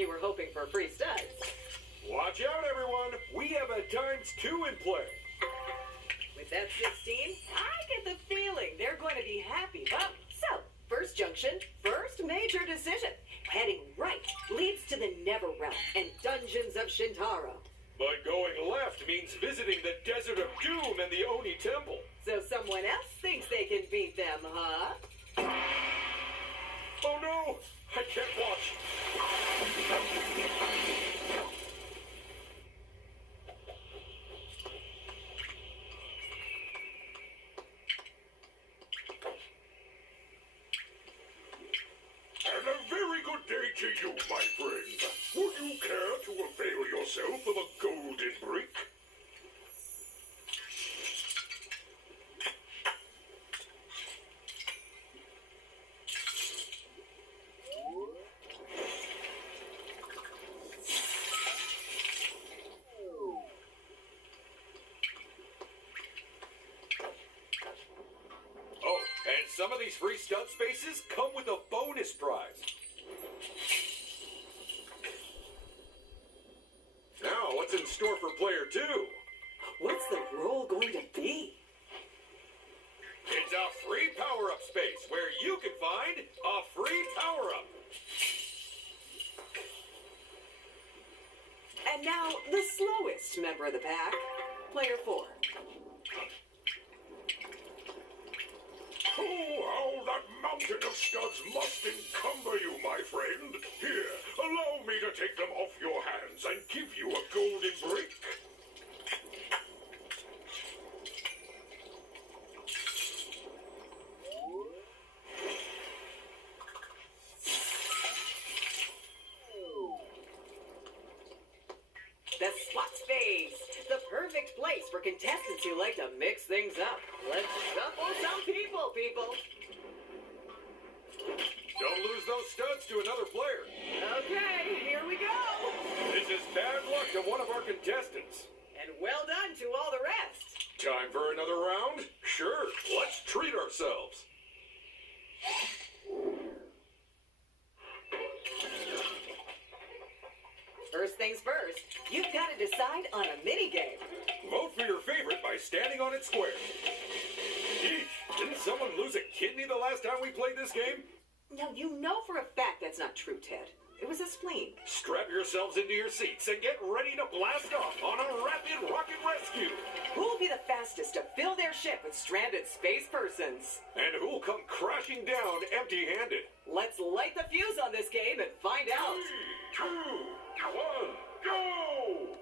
you were hoping for free studs. Watch out, everyone. We have a ×2 in play. With that 16, I get the feeling they're going to be happy, huh? So, first junction, first major decision. Heading right leads to the Netherrealm and Dungeons of Shintaro. But going left means visiting the Desert of Doom and the Oni Temple. So someone else thinks they can beat them, huh? Oh no! I can't watch. And a very good day to you, my friend. Would you care to avail yourself of a golden brick? Oh, and some of these free stud spaces come with a bonus prize. Now, what's in store for player 2? What's the role going to be? It's a free power-up space where you can find a free power-up. And now, the slowest member of the pack, player 4. Oh, how that mountain of studs must encumber you, my friend. Here, allow me to take them off your hands and give you a golden brick. The SWAT phase, the perfect place for contestants who like to mix things up. Let's shuffle some people. Don't lose those studs to another player. Okay, here we go. This is bad luck to one of our contestants. And well done to all the rest. Time for another round? Sure, let's treat ourselves. First things first, you've got to decide on a minigame. Vote for your favorite by standing on its square. Eesh, didn't someone lose a kidney the last time we played this game? Now, you know for a fact that's not true, Ted. It was a spleen. Strap yourselves into your seats and get ready to blast off on a rapid rocket rescue. Who'll be the fastest to fill their ship with stranded space persons? And who'll come crashing down empty-handed? Let's light the fuse on this game and find out. 3, 2, 1, go!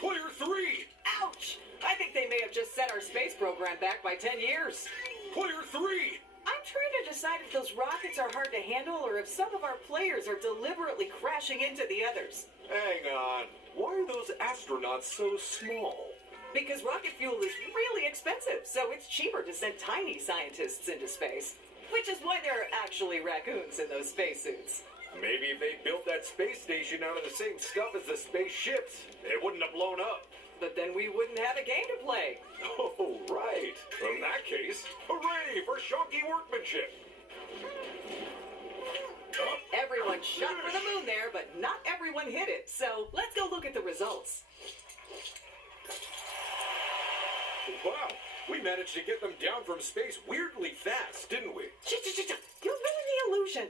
Player 3! Ouch! I think they may have just set our space program back by 10 years. Player 3! I'm trying to decide if those rockets are hard to handle or if some of our players are deliberately crashing into the others. Hang on. Why are those astronauts so small? Because rocket fuel is really expensive, so it's cheaper to send tiny scientists into space. Which is why there are actually raccoons in those spacesuits. Maybe if they built that space station out of the same stuff as the spaceships, it wouldn't have blown up. But then we wouldn't have a game to play. Oh, right. In that case, hooray for shonky workmanship. Everyone shot for the moon there, but not everyone hit it. So let's go look at the results. Wow, we managed to get them down from space weirdly fast, didn't we? You ruined the illusion.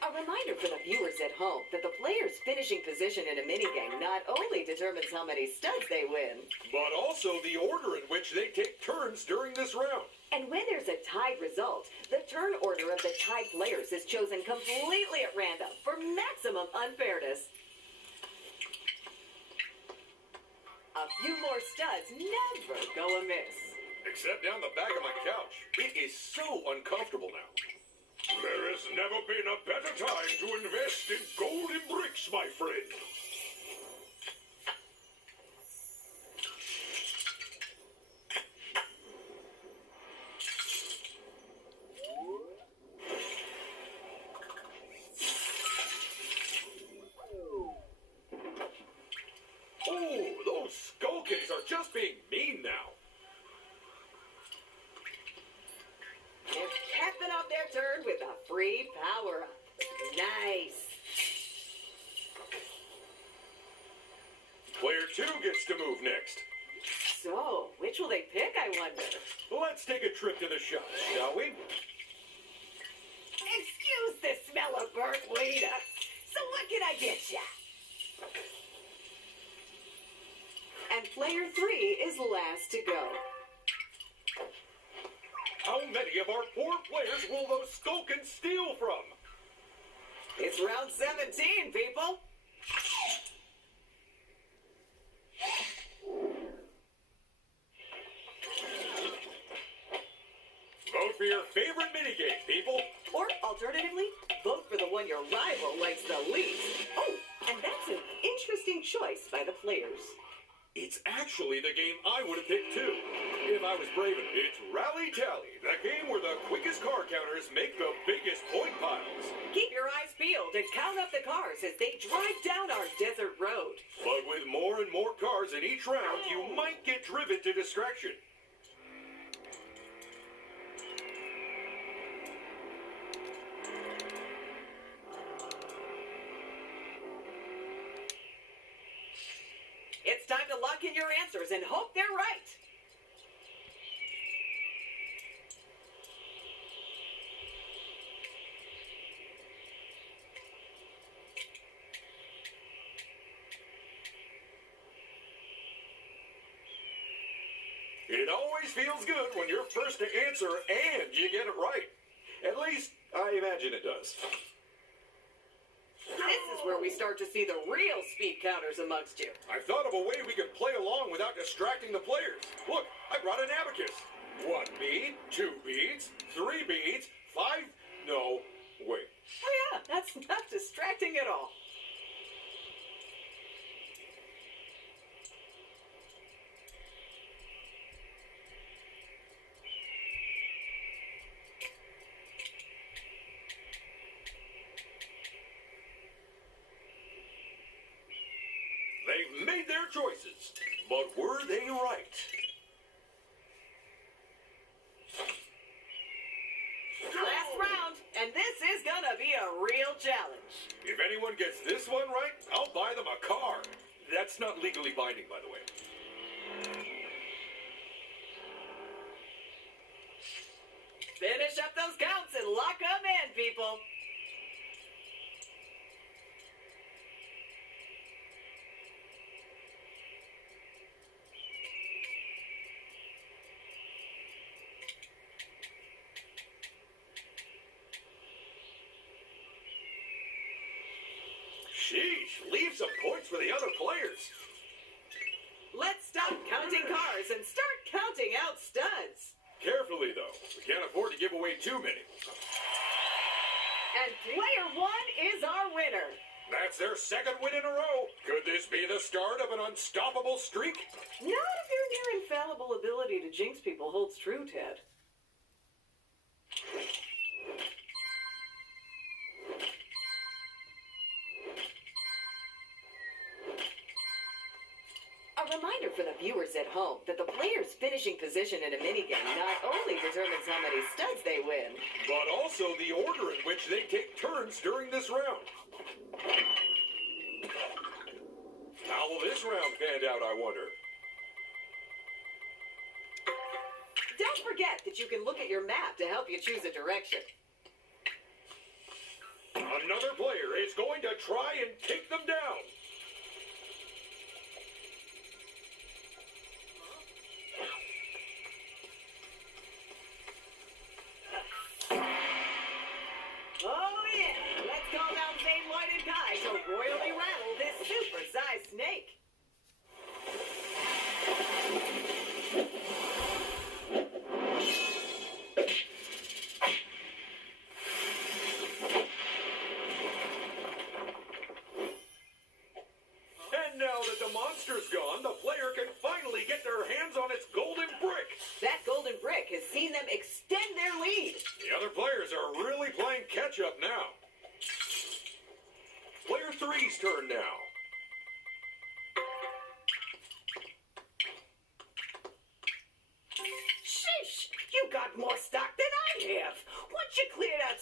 A reminder for the viewers at home that the player's finishing position in a minigame not only determines how many studs they win, but also the order in which they take turns during this round. And when there's a tied result, the turn order of the tied players is chosen completely at random for maximum unfairness. A few more studs never go amiss. Except down the back of my couch. It is so uncomfortable now. There has never been a better time to invest in golden bricks, my friend. just being mean now. They're capping off their turn with a free power-up. Nice. Player 2 gets to move next. So, which will they pick, I wonder? Let's take a trip to the shop, shall we? Excuse the smell of burnt Lita. So what can I get ya? And player 3 is last to go. How many of our poor players will those Skulkin steal from? It's round 17, people. Vote for your favorite minigame, people. Or alternatively, vote for the one your rival likes the least. Oh, and that's an interesting choice by the players. It's actually the game I would have picked too. If I was brave enough. It's Rally Tally, the game where the quickest car counters make the biggest point piles. Keep your eyes peeled and count up the cars as they drive down our desert road. But with more and more cars in each round, you might get driven to distraction. It's time to lock in your answers and hope they're right. It always feels good when you're first to answer and you get it right. At least, I imagine it does. This is where we start to see the real speed counters amongst you. I thought of a way we could play along without distracting the players. Look, I brought an abacus. 1 bead, 2 beads, 3 beads, 5... No, wait. Oh yeah, that's not distracting at all. They've made their choices, but were they right? Last round, and this is gonna be a real challenge. If anyone gets this one right, I'll buy them a car. That's not legally binding, by the way. Finish up those counts and lock them in, people. Sheesh, leave some points for the other players. Let's stop counting cars and start counting out studs. Carefully, though. We can't afford to give away too many. And player 1 is our winner. That's their second win in a row. Could this be the start of an unstoppable streak? Not if your near infallible ability to jinx people holds true, Ted. A reminder for the viewers at home that the player's finishing position in a minigame not only determines how many studs they win, But also the order in which they take turns during this round. How will this round pan out, I wonder? don't forget that you can look at your map to help you choose a direction. Another player is going to try and take them down. Oh yeah, let's call down Zane Lloyd and Kai to royally rattle this super-sized snake. And now that the monster's gone, the player can finally get their hands on its golden brick. That golden brick has seen them extend their lead. The other players are really playing catch-up now. Player 3's turn now.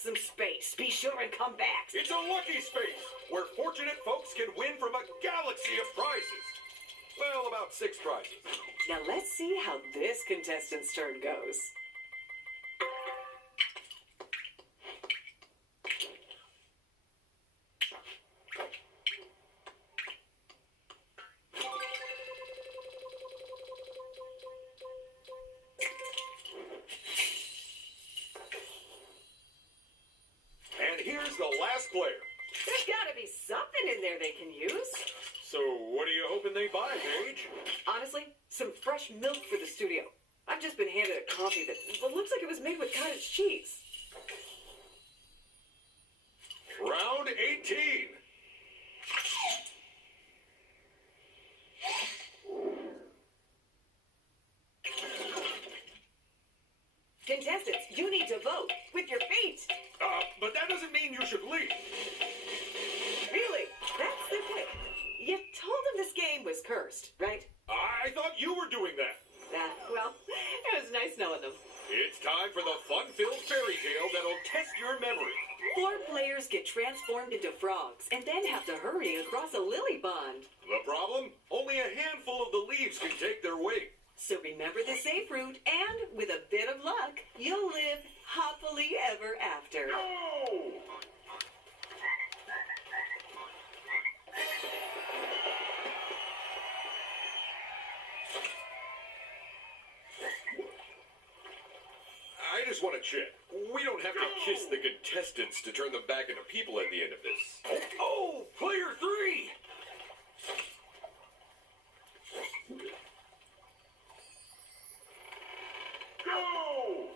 some space. Be sure and come back. It's a lucky space where fortunate folks can win from a galaxy of prizes. Well, about 6 prizes. Now let's see how this contestant's turn goes. And here's the last player. There's gotta be something in there they can use. So what are you hoping they buy, Paige? Honestly, some fresh milk for the studio. I've just been handed a coffee that looks like it was made with cottage cheese. Round 18. Contestants, you need to vote with your feet. But that doesn't mean you should leave. Really? That's the thing. You told them this game was cursed, right? I thought you were doing that. Well, it was nice knowing them. It's time for the fun-filled fairy tale that'll test your memory. 4 players get transformed into frogs and then have to hurry across a lily pond. The problem? Only a handful of the leaves can take their weight. So remember the safe route, and with a bit of luck, you'll live happily ever after. No! I just want to check. We don't have to kiss the contestants to turn them back into people at the end of this. Oh, player 3! Go!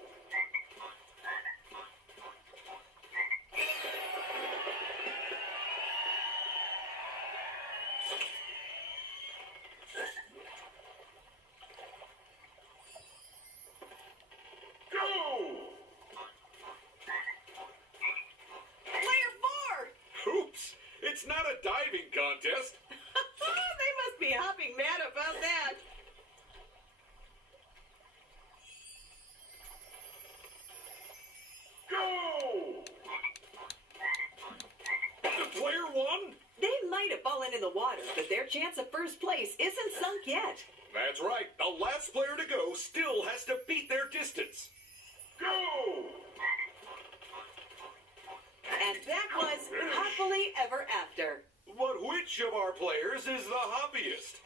Oops! It's not a diving contest. They must be hopping mad about that. Go! The player 1? They might have fallen in the water, but their chance of first place isn't sunk yet. That's right. The last player to go still has to beat their distance. Go! And that was happily ever after. But which of our players is the happiest?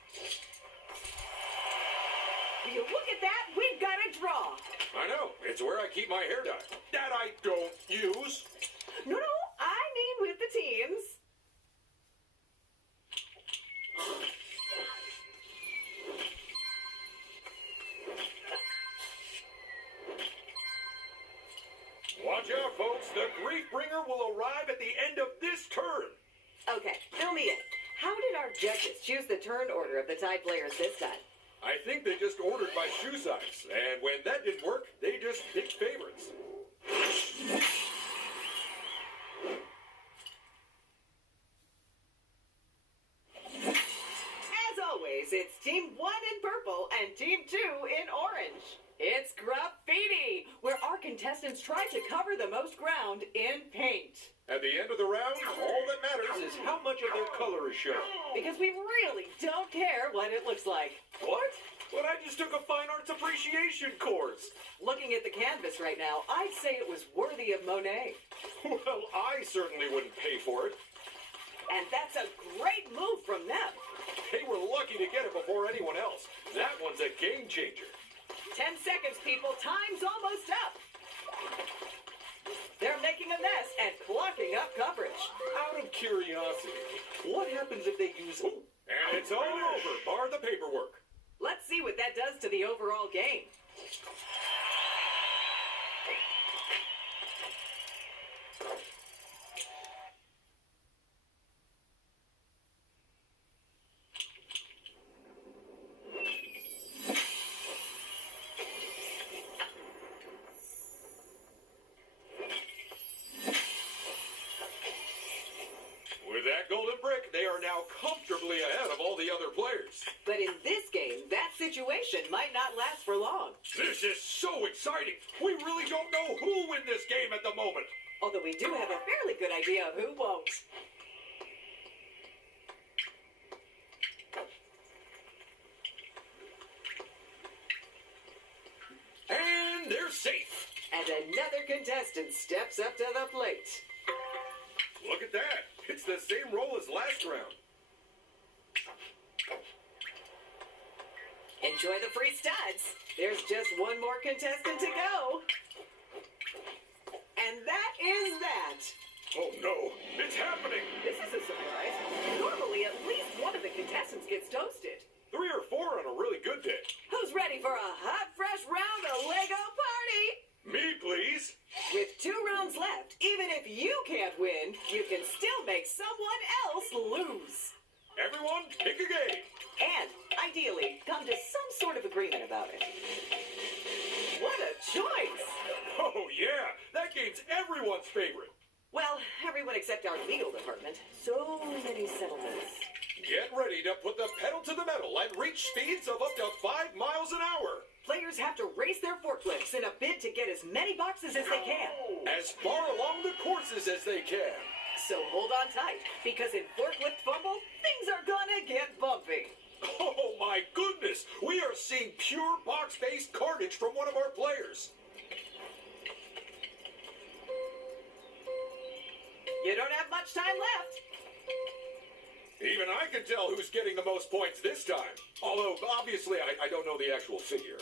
You look at that, we've got a draw. I know. It's where I keep my hair dye. That I don't use. No, I mean with the teams. Watch out, folks. The Grief Bringer will arrive at the end of this turn. Okay, fill me in. How did our judges choose the turn order of the tied players this time? I think they just ordered by shoe size. And when that didn't work, they just picked favorites. As always, it's Team 1 in purple and Team 2 in orange. It's graffiti, where our contestants try to cover the most ground in paint. At the end of the round, all that matters is how much of their color is shown. Because we really don't care what it looks like. What? But I just took a fine arts appreciation course. Looking at the canvas right now, I'd say it was worthy of Monet. Well, I certainly wouldn't pay for it. And that's a great move from them. They were lucky to get it before anyone else. That one's a game changer. 10 seconds, people. Time's almost up. They're making a mess and clocking up coverage. Out of curiosity, what happens if they use... And it's all over, bar the paperwork. Let's see what that does to the overall game. With that golden brick, they are now comfortably ahead of all the other players. But in this game, that situation might not last for long. This is so exciting. We really don't know who'll win this game at the moment. Although we do have a fairly good idea of who won't. And they're safe. And another contestant steps up to the plate. Look at that. It's the same roll as last round. Enjoy the free studs. There's just one more contestant to go. And that is that. Oh no, it's happening. This is a surprise. Normally, at least one of the contestants gets toasted. 3 or 4 on a really good day. Who's ready for a hot, fresh round of Lego party? Me, please. With 2 rounds left, even if you can't win, you can still make someone else lose. Everyone, pick a game. And, ideally, come to some sort of agreement about it. What a choice! Oh yeah, that game's everyone's favorite. Well, everyone except our legal department. So many settlements. Get ready to put the pedal to the metal and reach speeds of up to 5 miles an hour. Players have to race their forklifts in a bid to get as many boxes as they can. As far along the courses as they can. So hold on tight, because in Forklift Fumble, things are gonna get bumpy. Oh my goodness, we are seeing pure box-based carnage from one of our players. You don't have much time left. Even I can tell who's getting the most points this time. Although, obviously, I don't know the actual figure.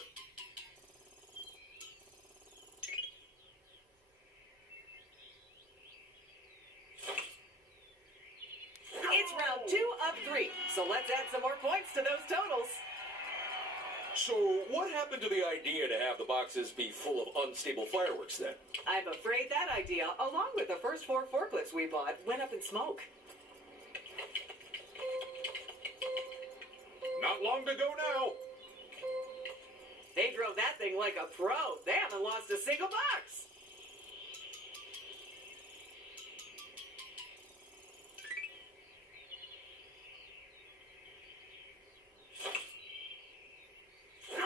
It's round 2 of 3, so let's add some more points to those totals. So, what happened to the idea to have the boxes be full of unstable fireworks then? I'm afraid that idea, along with the first 4 forklifts we bought, went up in smoke. Not long to go now. They drove that thing like a pro. They haven't lost a single box.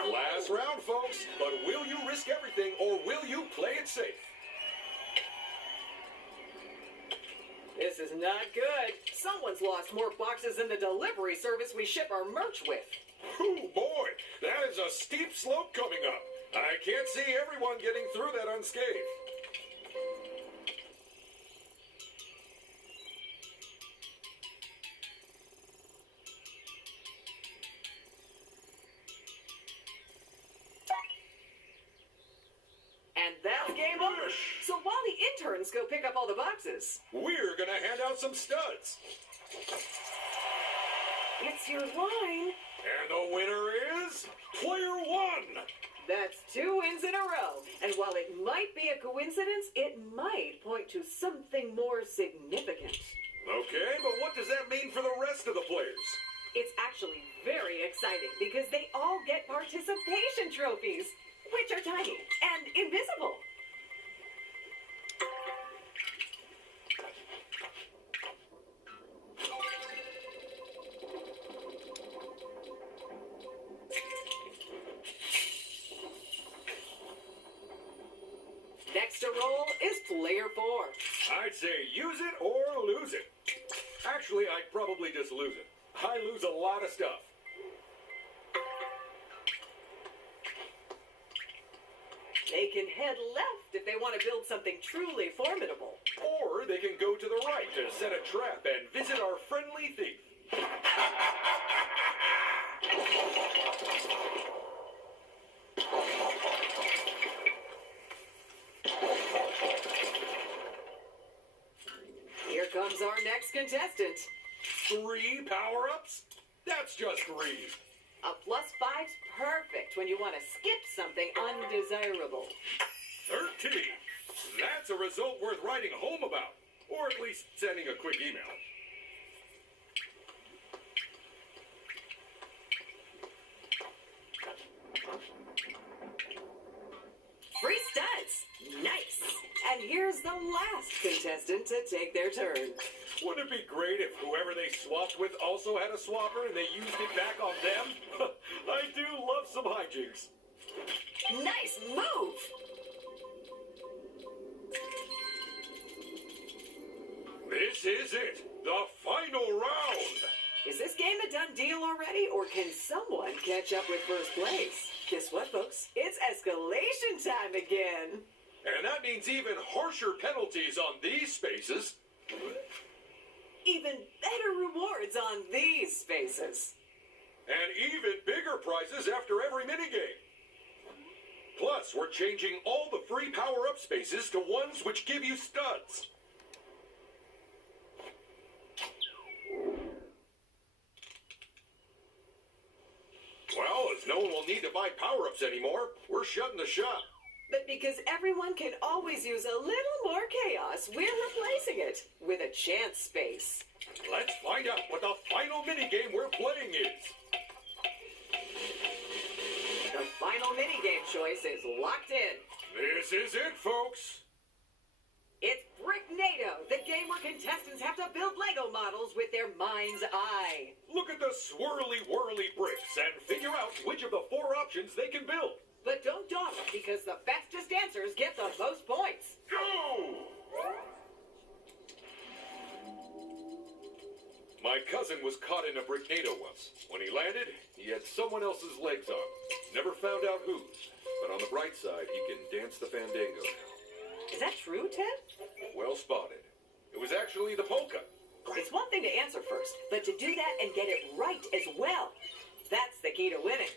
Last round, folks. But will you risk everything or will you play it safe? This is not good. Someone's lost more boxes than the delivery service we ship our merch with. Oh boy, that is a steep slope coming up. I can't see everyone getting through that unscathed. And that's game over. So while the interns go pick up all the boxes, We're gonna hand out some studs. it's your line. And the winner is Player 1. That's 2 wins in a row. And while it might be a coincidence, it might point to something more significant. Okay, but what does that mean for the rest of the players? It's actually very exciting because they all get participation trophies, which are tiny and invisible. Next to roll is player 4. I'd say use it or lose it. Actually, I'd probably just lose it. I lose a lot of stuff. They can head left if they want to build something truly formidable. Or they can go to the right to set a trap and visit our friendly thief. Here comes our next contestant. 3 power-ups? That's just 3. A +5's perfect when you want to skip something undesirable. 13. That's a result worth writing home about. Or at least sending a quick email. Free studs! Nice! And here's the last contestant to take their turn. Wouldn't it be great if whoever they swapped with also had a swapper and they used it back on them? I do love some hijinks. Nice move! This is it, the final round. Is this game a done deal already, or can someone catch up with first place? Guess what, folks? It's escalation time again. And that means even harsher penalties on these spaces. Even better rewards on these spaces. And even bigger prizes after every minigame. Plus, we're changing all the free power-up spaces to ones which give you studs. Well, as no one will need to buy power-ups anymore, we're shutting the shop. But because everyone can always use a little more chaos, we're replacing it with a chance space. Let's find out what the final minigame we're playing is. The final minigame choice is locked in. This is it, folks. It's Bricknado, the game where contestants have to build Lego models with their mind's eye. Look at the swirly-whirly bricks and figure out which of the 4 options they can build. But don't dawdle, because the fastest answers get the most points. Go! My cousin was caught in a Bricknado once. When he landed, he had someone else's legs on. Never found out whose. But on the bright side, he can dance the fandango now. Is that true, Ted? Well spotted. It was actually the polka. It's one thing to answer first, but to do that and get it right as well. That's the key to winning.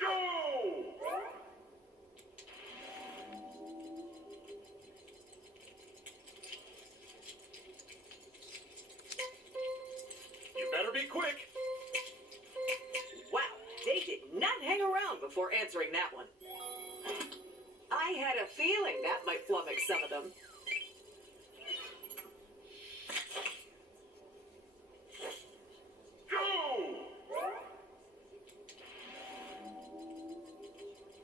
Go! You better be quick. Wow, they did not hang around before answering that one. I had a feeling that might flummox some of them. Go!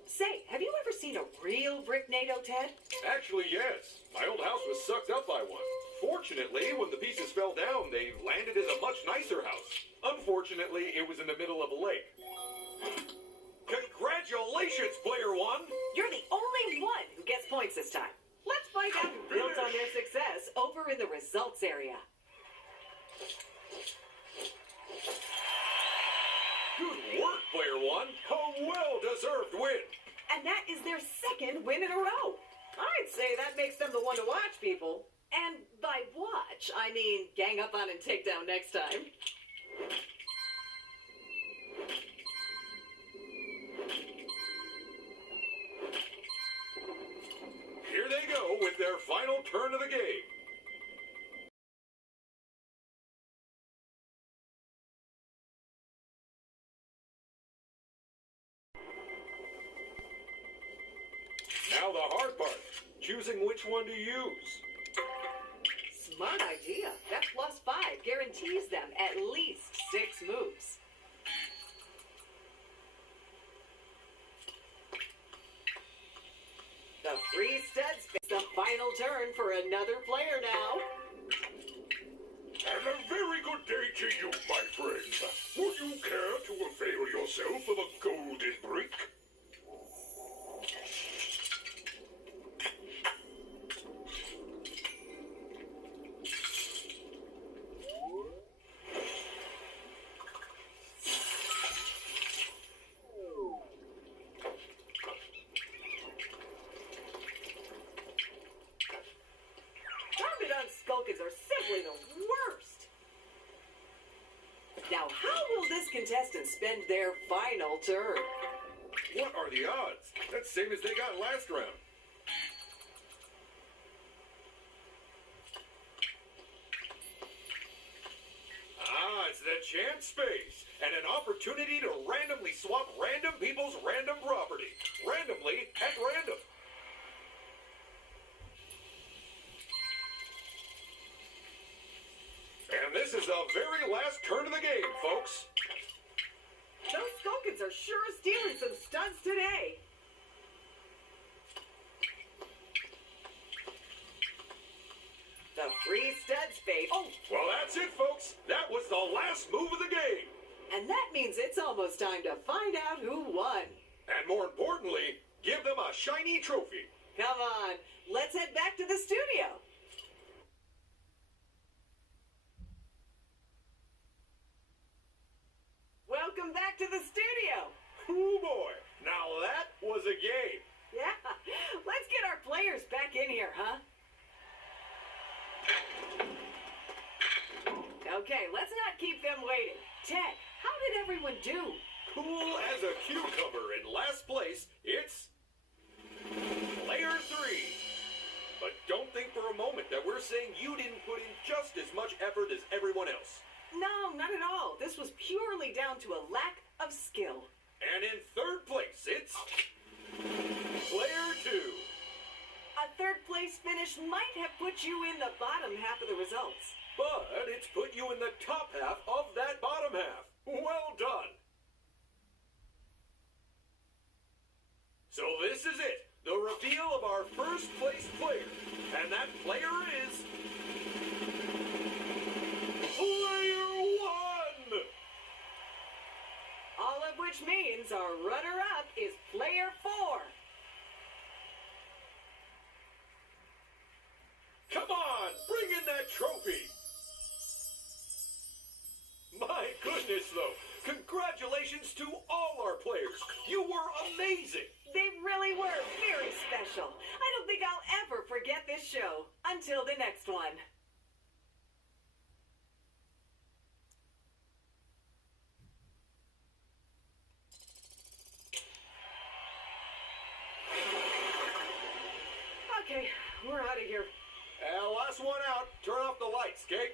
Say, have you ever seen a real Bricknado, Ted? Actually, yes. My old house was sucked up by one. Fortunately, when the pieces fell down, they landed as a much nicer house. Unfortunately, it was in the middle of a lake. Congratulations, Player One! You're the only one who gets points this time. Let's find out who built on their success over in the results area. Good work, Player One! A well-deserved win! And that is their second win in a row. I'd say that makes them the one to watch, people. And by watch, I mean gang up on and take down next time. Here they go with their final turn of the game. Now the hard part, choosing which one to use. Smart idea. That +5 guarantees them at least 6 moves. The free stud space, the final turn for another player now. And a very good day to you, my friend. Would you care to avail yourself of a golden brick? Skulkers are simply the worst. Now, how will this contestant spend their final turn? What are the odds? That's the same as they got last round. Ah, it's the chance space. And an opportunity to randomly swap random people's random property. Randomly at random. And this is the very last turn of the game, folks. Those Skulkins are sure stealing some studs today. The free stud space. Oh, Well, that's it, folks. That was the last move of the game. and that means it's almost time to find out who won. And more importantly, give them a shiny trophy. Come on, let's head back to the studio. Welcome back to the studio. Oh boy, now that was a game. Yeah, let's get our players back in here, huh? Okay, let's not keep them waiting. Ted, how did everyone do? Cool as a cucumber. In last place, it's player 3. But don't think for a moment that we're saying you didn't put in just as much effort as everyone else. No, not at all. This was purely down to a lack of skill. And in third place, it's player 2. A third place finish might have put you in the bottom half of the results. But it's put you in the top half of that bottom half. Well done. So this is it, the reveal of our first place player. And that player is player 1. All of which means our runner-up is player 4. Come on, bring in that trophy. My goodness, though. Congratulations to all our players. You were amazing. They really were very special. I don't think I'll ever forget this show. Until the next one. Okay, we're out of here. Last one out. Turn off the lights, okay?